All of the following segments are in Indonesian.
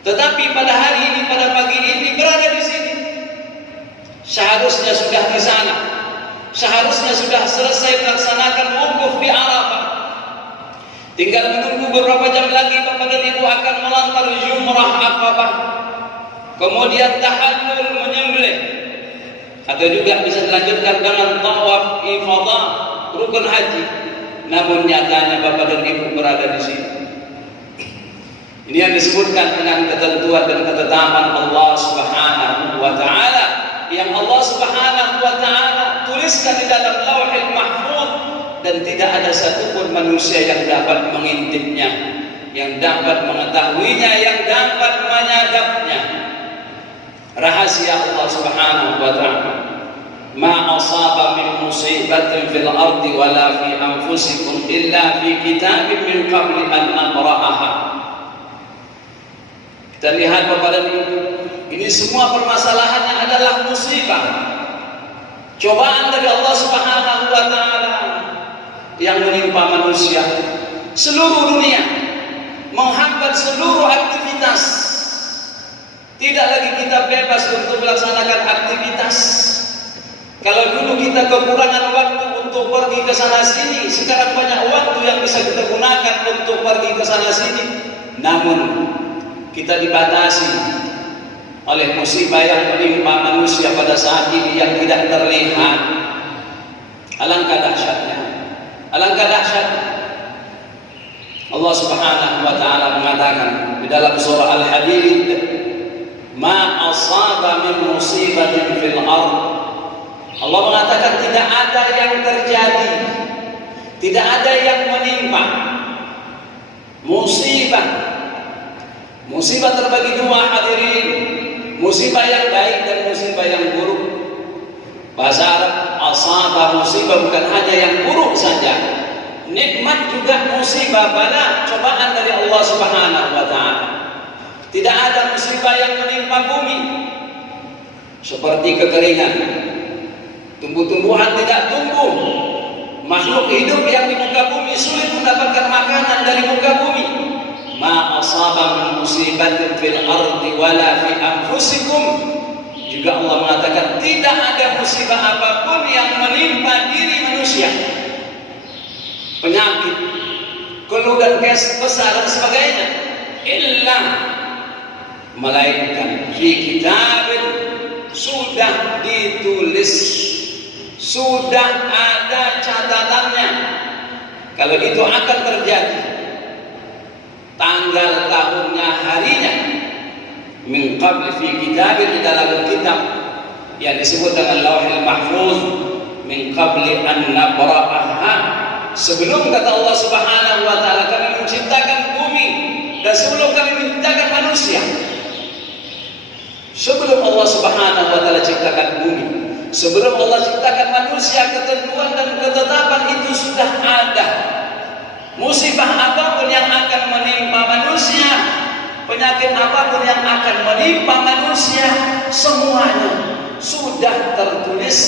Tetapi pada hari ini, pada pagi ini berada di sini. Seharusnya sudah di sana. Seharusnya sudah selesai melaksanakan wukuf di Arafah. Tinggal menunggu beberapa jam lagi Bapak dan Ibu akan melontar jumrah Aqabah. Kemudian tahallul menyembelih. Atau juga bisa dilanjutkan dengan tawaf ifadah, rukun haji. Namun nyatanya Bapak dan Ibu berada di sini. Ini yang disebutkan dengan ketentuan dan ketetapan Allah Subhanahu wa taala, yang Allah Subhanahu wa taala tuliskan di dalam Lauhul Mahfuz, dan tidak ada satupun manusia yang dapat mengintipnya, yang dapat mengetahuinya, yang dapat menyadapnya. Rahasia Allah Subhanahu wa taala. Ma asaba min musibatin fil ardi wala fi anfusikum illa fi kitabin min qabli an nabra'aha. Dan lihat Bapak dan Ibu, ini semua permasalahannya adalah musibah, cobaan dari Allah Subhanahu wa taala yang menimpa manusia. Seluruh dunia menghambat seluruh aktivitas. Tidak lagi kita bebas untuk melaksanakan aktivitas. Kalau dulu kita kekurangan waktu untuk pergi ke sana sini, sekarang banyak waktu yang bisa kita gunakan untuk pergi ke sana sini. Namun kita dibatasi oleh musibah yang menimpa manusia pada saat ini yang tidak terlihat. Alangkah dahsyatnya, alangkah dahsyatnya. Allah Subhanahu wa taala mengatakan di dalam surah Al-Hadid, ma asaba min musibatin fil ard. Allah mengatakan tidak ada yang terjadi, tidak ada yang menimpa musibah. Musibah terbagi dua hadirin, musibah yang baik dan musibah yang buruk. Bahasa Arab asaba musibah bukan hanya yang buruk saja, nikmat juga musibah, bala, cobaan dari Allah Subhanahu wa taala. Tidak ada musibah yang menimpa bumi seperti kekeringan, tumbuh-tumbuhan tidak tumbuh, makhluk hidup yang di muka bumi sulit mendapatkan makanan dari muka bumi. Ma asaba min musibatin fil ardi wala fi anfusikum. Juga Allah mengatakan tidak ada musibah apapun yang menimpa diri manusia. Penyakit, keluh dan kesal dan sebagainya, illa melainkan fi kitabin, sudah ditulis, sudah ada catatannya. Kalau itu akan terjadi, tanggal, tahunnya, harinya, min qabli fi kitabin, di dalam kitab yang disebut dengan Lauhul Mahfuz, min qabli an nabra'aha, sebelum kata Allah Subhanahu wa taala kami menciptakan bumi dan sebelum kami menciptakan manusia. Sebelum Allah Subhanahu wa taala ciptakan bumi, sebelum Allah ciptakan manusia, ketentuan dan ketetapan itu sudah ada. Musibah apapun yang akan menimpa manusia, penyakit apapun yang akan menimpa manusia, semuanya sudah tertulis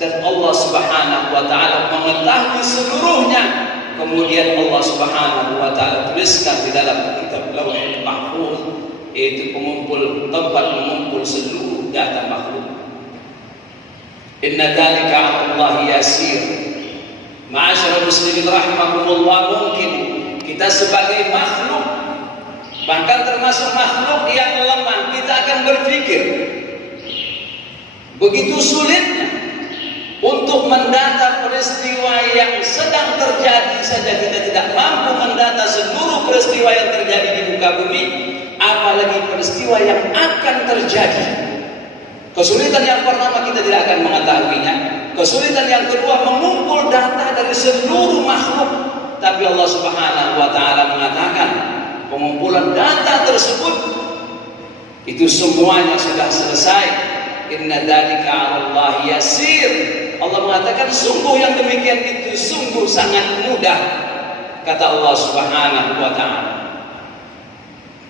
dan Allah Subhanahu wa taala mengetahui seluruhnya. Kemudian Allah Subhanahu wa taala tuliskan di dalam kitab Lauhul Mahfuz, yaitu tempat mengumpul seluruh data makhluk. Inna dzalika 'ala Allah yasir. Ma'asyiral muslimin rahimakumullah, mungkin kita sebagai makhluk, bahkan termasuk makhluk yang lemah, kita akan berpikir begitu sulitnya untuk mendata peristiwa yang sedang terjadi saja. Kita tidak mampu mendata seluruh peristiwa yang terjadi di muka bumi, apalagi peristiwa yang akan terjadi. Kesulitan yang pertama, kita tidak akan mengetahuinya. Kesulitan yang kedua, mengumpul data dari seluruh makhluk. Tapi Allah Subhanahu wa taala mengatakan pengumpulan data tersebut itu semuanya sudah selesai. Inna dzalika 'ala Allah yasir. Allah mengatakan sungguh yang demikian itu sungguh sangat mudah, kata Allah Subhanahu wa taala.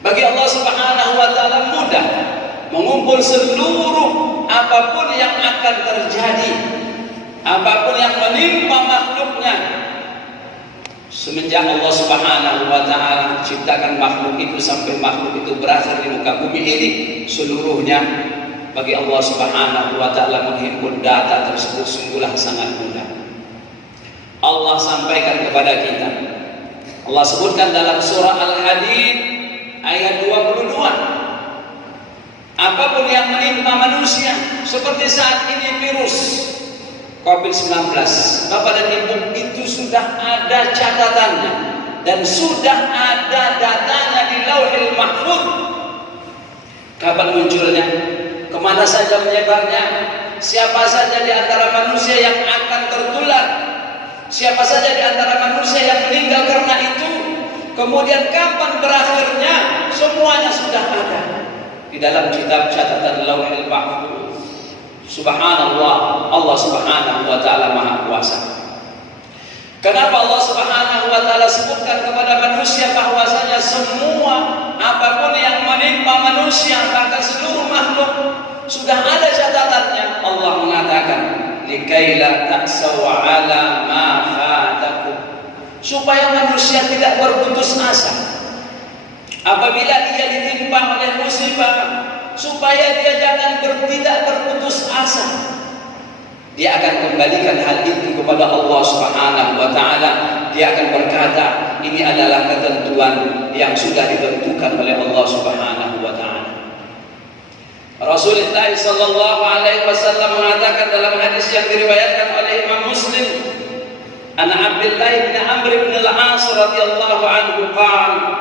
Bagi Allah Subhanahu wa taala mudah mengumpul seluruh apapun yang akan terjadi, apapun yang menimpa makhluknya. Semenjak Allah Subhanahu wa taala ciptakan makhluk itu sampai makhluk itu berakhir di muka bumi ini, seluruhnya bagi Allah Subhanahu wa taala menghimpun data tersebut sungguhlah sangat mudah. Allah sampaikan kepada kita. Allah sebutkan dalam surah Al-Hadid ayat 22. Apapun yang menimpa manusia, seperti saat ini virus COVID-19, Bapak dan Ibu, itu sudah ada catatannya dan sudah ada datanya di Lauhil Mahfuz. Kapan munculnya, kemana saja menyebarnya, siapa saja di antara manusia yang akan tertular, siapa saja di antara manusia yang meninggal karena itu, kemudian kapan berakhirnya, semuanya sudah ada di dalam kitab catatan Lauhil Mahfuz. Subhanallah, Allah Subhanahu wa taala Maha Kuasa. Kenapa Allah Subhanahu wa taala sebutkan kepada manusia bahwasanya semua apapun yang menimpa manusia, bahkan seluruh makhluk sudah ada catatannya. Allah mengatakan, "Likaila ta'saw 'ala ma fatakum." Supaya manusia tidak berputus asa apabila ia ditimpa oleh musibah, supaya dia tidak berputus asa. Dia akan kembalikan hal itu kepada Allah Subhanahu wa taala. Dia akan berkata, ini adalah ketentuan yang sudah ditentukan oleh Allah Subhanahu wa taala. Rasulullah sallallahu alaihi wasallam mengatakan dalam hadis yang diriwayatkan oleh Imam Muslim, an Abdullah bin Amr bin al-As radhiyallahu anhu qala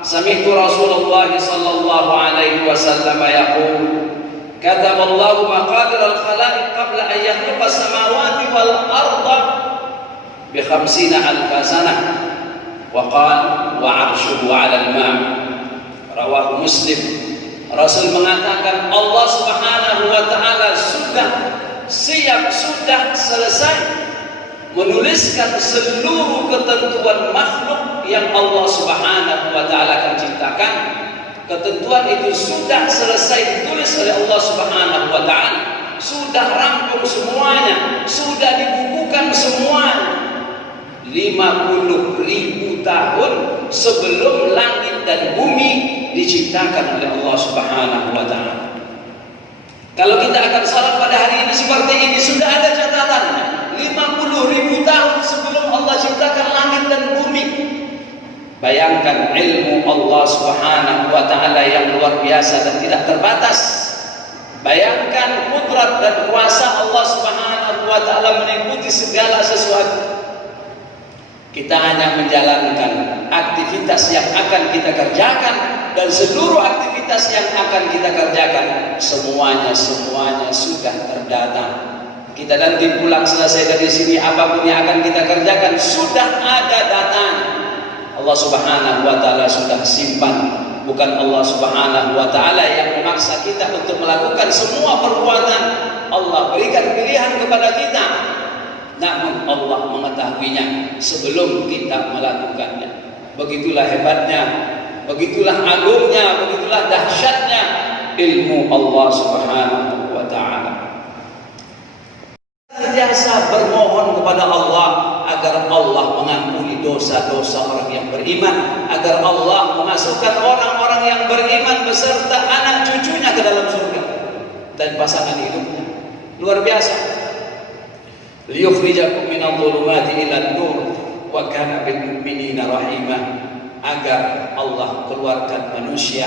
سمعت رسول الله صلى الله عليه وسلم يقول كتب الله مقادير الخلائق قبل أن يخلق السماوات والأرض ب50,000 سنة وقال وعرشه على الماء رواه مسلم. Rasul mengatakan Allah Subhanahu wa taala sudah siap, sudah selesai menuliskan seluruh ketentuan makhluk yang Allah Subhanahu wa taala akan ciptakan. Ketentuan itu sudah selesai ditulis oleh Allah Subhanahu wa taala, sudah rampung semuanya, sudah dibukukan semuanya 50.000 tahun sebelum langit dan bumi diciptakan oleh Allah Subhanahu wa taala. Kalau kita akan salat pada hari ini seperti ini, sudah ada catatannya 50.000 tahun sebelum Allah ciptakan langit dan bumi. Bayangkan ilmu Allah Subhanahu wa taala yang luar biasa dan tidak terbatas. Bayangkan kudrat dan kuasa Allah Subhanahu wa taala meliputi segala sesuatu. Kita hanya menjalankan aktivitas yang akan kita kerjakan, dan seluruh aktivitas yang akan kita kerjakan semuanya sudah terdata. Kita nanti pulang selesai dari sini, apapun yang akan kita kerjakan sudah ada datanya. Allah Subhanahu wa taala sudah simpan. Bukan Allah Subhanahu wa taala yang memaksa kita untuk melakukan semua perbuatan. Allah berikan pilihan kepada kita, namun Allah mengetahuinya sebelum kita melakukannya. Begitulah hebatnya, begitulah agungnya, begitulah dahsyatnya ilmu Allah Subhanahu wa taala. Senantiasa bermohon kepada Allah agar Allah mengampuni dosa-dosa orang yang beriman, agar Allah memasukkan orang-orang yang beriman beserta anak cucunya ke dalam surga dan pasangan hidupnya. Luar biasa. Liyukhrijakum minadh-dhulumati ilan nur wa kana bil mu'minina rahima. Agar Allah keluarkan manusia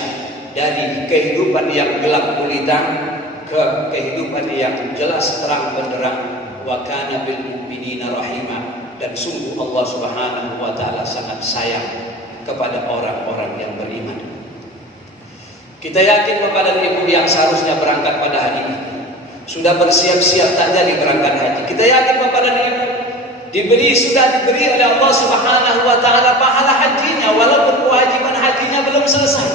dari kehidupan yang gelap gulita ke kehidupan yang jelas terang benderang. Wa kana bil mu'minina rahima. Dan sungguh Allah Subhanahu wa taala sangat sayang kepada orang-orang yang beriman. Kita yakin Bapak dan Ibu yang seharusnya berangkat pada hari ini sudah bersiap-siap tak jadi berangkat haji. Kita yakin Bapak dan Ibu sudah diberi oleh Allah Subhanahu wa taala pahala hajinya, walaupun kewajiban hajinya belum selesai.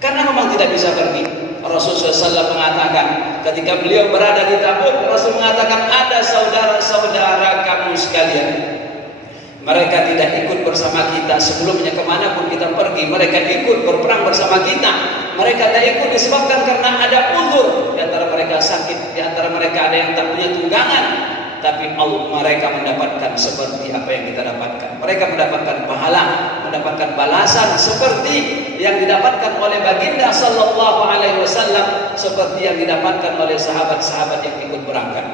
Karena memang tidak bisa pergi. Rasulullah SAW mengatakan ketika beliau berada di Tabuk, Rasul mengatakan ada saudara-saudara kamu sekalian, mereka tidak ikut bersama kita sebelumnya kemanapun kita pergi. Mereka ikut berperang bersama kita. Mereka tidak ikut disebabkan karena ada uzur. Di antara mereka sakit, di antara mereka ada yang tak punya tunggangan. tapi mereka mendapatkan seperti apa yang kita dapatkan. Mereka mendapatkan pahala, mendapatkan balasan seperti yang didapatkan oleh baginda sallallahu alaihi wasallam, seperti yang didapatkan oleh sahabat-sahabat yang ikut berangkat.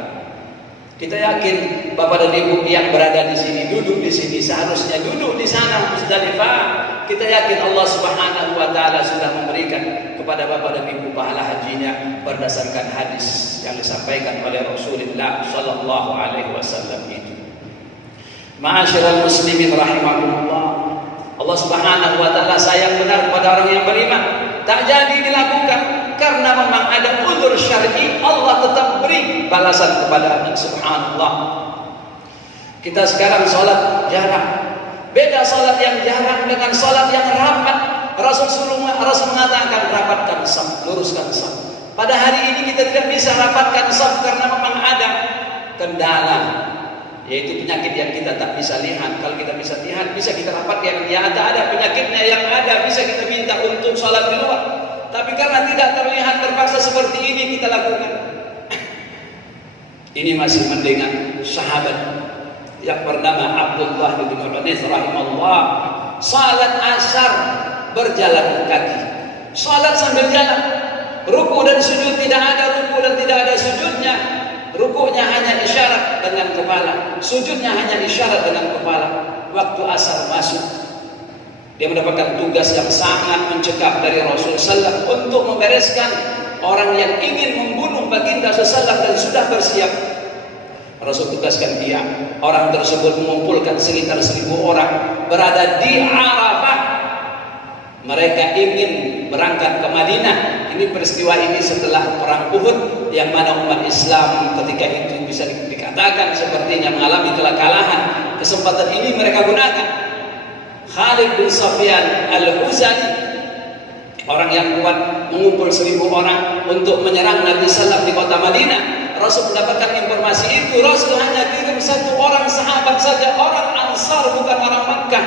Kita yakin Bapak dan Ibu yang berada di sini, duduk di sini, seharusnya duduk di sana Muzdalifah. Kita yakin Allah Subhanahu wa taala sudah memberikan kepada Bapak dan Ibu pahala hajinya berdasarkan hadis yang disampaikan oleh Rasulullah sallallahu alaihi wasallam itu. Ma'asyiral muslimin rahimakumullah. Allah Subhanahu wa taala sayang benar kepada orang yang beriman. Tak jadi dilakukan karena memang ada uzur syar'i, Allah tetap beri balasan kepada subhanallah. Kita sekarang sholat jarang. Beda sholat yang jarang dengan sholat yang rapat. Rasul mengatakan rapatkan saf, luruskan saf. Pada hari ini kita tidak bisa rapatkan saf karena memang ada kendala, yaitu penyakit yang kita tak bisa lihat. Kalau kita bisa lihat, bisa kita rapatkan. Yang ada penyakitnya yang ada, bisa kita minta untuk sholat di luar. Tapi karena tidak terlihat, terpaksa seperti ini kita lakukan. Ini masih mendengar sahabat yang bernama Abdullah bin Unais rahimahullah, salat asar berjalan kaki, salat sambil jalan, ruku dan sujud tidak ada ruku dan tidak ada sujudnya. Rukunya hanya isyarat dengan kepala, sujudnya hanya isyarat dengan kepala. Waktu asar masuk, dia mendapatkan tugas yang sangat mencekam dari Rasulullah SAW untuk membereskan orang yang ingin membunuh baginda SAW dan sudah bersiap. Rasul tugaskan dia, orang tersebut mengumpulkan sekitar 1000 orang berada di Arafah. Mereka ingin berangkat ke Madinah. Ini peristiwa ini setelah perang Uhud, yang mana umat Islam ketika itu bisa dikatakan sepertinya mengalami kekalahan. Kesempatan ini mereka gunakan. Khalid bin Sufyan al-Huzali, orang yang kuat, mengumpul 1000 orang untuk menyerang Nabi SAW di kota Madinah. Rasul mendapatkan informasi itu. Rasul hanya kirim 1 orang sahabat saja, orang Ansar, bukan orang Makkah.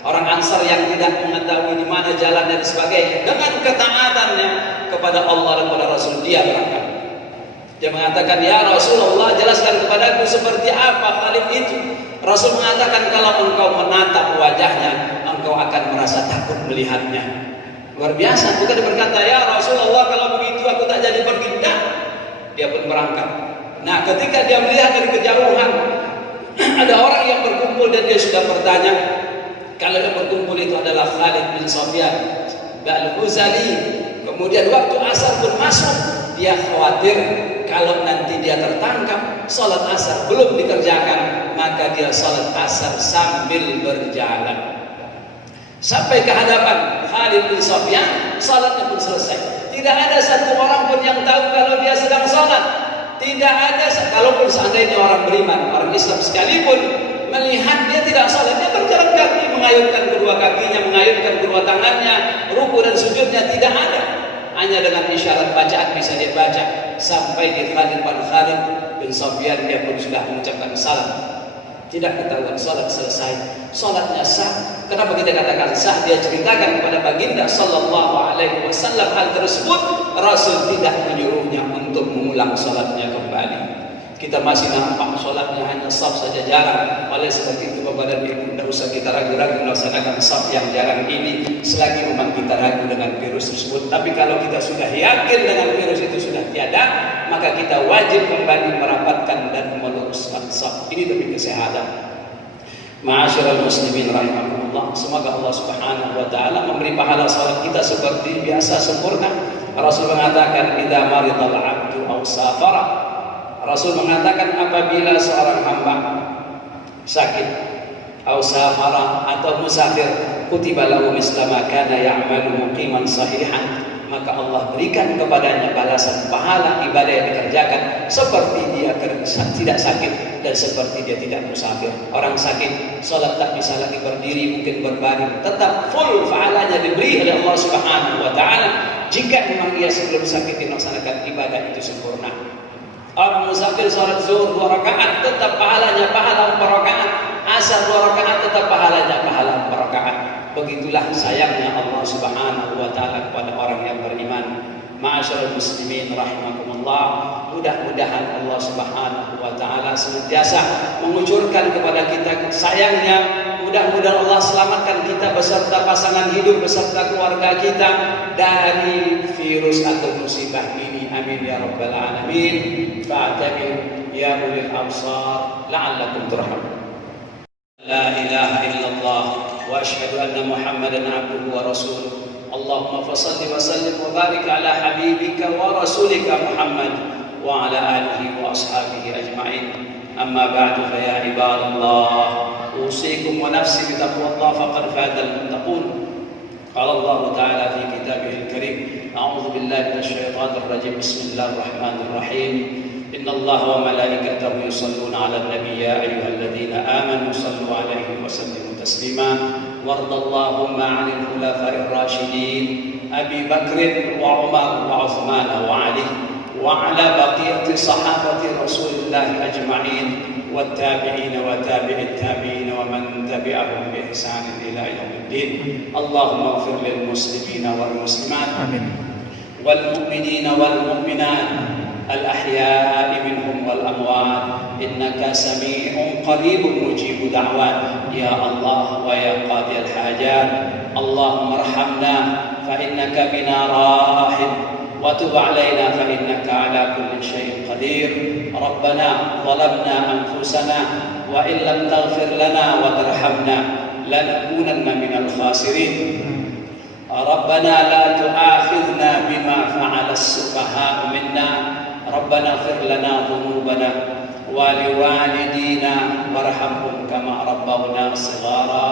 Orang Ansar yang tidak mengetahui di mana jalan dan sebagainya. Dengan ketaatannya kepada Allah dan kepada Rasul, dia berangkat. Dia mengatakan, ya Rasulullah, jelaskan kepadaku seperti apa Khalid itu. Rasul mengatakan, kalau engkau menatap wajahnya, engkau akan merasa takut melihatnya. Luar biasa. Bukan dia berkata, ya Rasulullah, kalau begitu aku tak jadi pergi. Dia pun berangkat. Nah, ketika dia melihat dari kejauhan ada orang yang berkumpul, dan dia sudah bertanya, kalau yang berkumpul itu adalah Khalid bin Sufyan al-Huzali. Kemudian waktu asar pun masuk, dia khawatir kalau nanti dia tertangkap, salat asar belum dikerjakan, maka dia salat asar sambil berjalan sampai ke hadapan Khalid bin Sufyan. Salatnya pun selesai. Tidak ada 1 orang pun yang tahu kalau dia sedang salat. Tidak ada, kalaupun seandainya orang beriman, orang Islam sekalipun melihat dia tidak salat, dia berjalan kaki, mengayunkan kedua kakinya, mengayunkan kedua tangannya, ruku dan sujudnya tidak ada. Hanya dengan isyarat bacaan bisa dia baca. Sampai di Khalid bin Sufyan, dia pun sudah mengucapkan salam. Tidak ketahuan salat selesai. Salatnya sah. Kenapa kita katakan sah? Dia ceritakan kepada baginda sallallahu alaihi wasallam hal tersebut. Rasul tidak menyuruhnya untuk mengulang salatnya kembali. Kita masih nampak salatnya hanya saf saja jarang. Oleh sebab itu Bapak dan Ibu, tidak usah kita ragu-ragu melaksanakan saf yang jarang ini selagi memang kita ragu dengan virus tersebut. Tapi kalau kita sudah yakin dengan virus itu sudah tiada, maka kita wajib kembali merapatkan dan meluruskan saf. Ini demi kesehatan. Ma'asyiral muslimin rahimakumullah. Semoga Allah Subhanahu wa taala memberi pahala salat kita seperti biasa sempurna. Rasul mengatakan, idza maridal 'abdu aw safara. Rasul mengatakan, apabila seorang hamba sakit, aw safara, atau musafir, kutiba lahu misla ma kana ya'malu muqiman sahihan, maka Allah berikan kepadanya balasan pahala ibadah yang dikerjakan seperti dia tidak sakit dan seperti dia tidak musafir. Orang sakit, salat tak bisa lagi berdiri, mungkin berbaring, tetap full pahalanya diberi oleh Allah Subhanahu wa taala jika memang ia sebelum sakit melaksanakan ibadah itu sempurna. Orang musafir salat zuhur 2 rakaat, tetap pahalanya pahala 4 rakaat. Asar 2 rakaat, tetap pahalanya pahala 4 rakaat. Begitulah sayangnya Allah Subhanahu wa taala kepada orang yang beriman. Ma'asyiral muslimin rahimakumullah, mudah-mudahan Allah Subhanahu wa taala senantiasa mengucurkan kepada kita sayangnya, mudah-mudahan Allah selamatkan kita beserta pasangan hidup beserta keluarga kita dari virus atau musibah ini. Amin ya rabbal alamin. Fa'tabiru ya ulil absar la'allakum turhamun. La ilaha illallah wa asyhadu anna Muhammadan abduhu wa rasuluh. Allahumma fassalli wa sallim wa barik ala habibika wa rasulika Muhammad wa ala alihi wa ashabihi ajma'in. Amma ba'du fa ya ibadallah, usikum wa nafsi bi taqwallah faqad fazal muttaqun. Qala Allah ta'ala fi kitabihil karim, a'udzu billahi minasy syaithanir rajim. Bismillahir rahmanir rahim. Inna Allah wa malaikatahu yusalluna 'alan nabiy ya ayyuhalladzina amanu sallu 'alaihi wa sallimu taslima. وارض اللهم عن الخلفاء الراشدين أبي بكر وعمر وعثمان وعلي وعلى بقية صحابة رسول الله أجمعين والتابعين وتابع التابعين ومن تبعهم بإحسان إلى يوم الدين. اللهم اغفر للمسلمين والمسلمات والمؤمنين والمؤمنات الأحياء منهم والأموات إنك سميع قريب مجيب دعوات يا الله ويا قاضي الحاجات. اللهم ارحمنا فإنك بنا راحم وتب علينا فإنك على كل شيء قدير. ربنا ظلمنا أنفسنا وإن لم تغفر لنا وترحمنا لنكونن من الخاسرين. ربنا لا تؤاخذنا بما فعل السفهاء منا. ربنا اغفر لنا ذنوبنا ولوالدينا وارحمهم كما ربونا صغارا.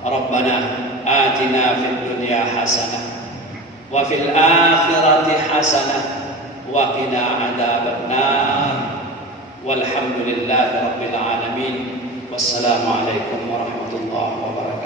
ربنا آتنا في الدنيا حسنة وفي الآخرة حسنة وقنا عذاب النار. والحمد لله رب العالمين. والسلام عليكم ورحمة الله وبركاته.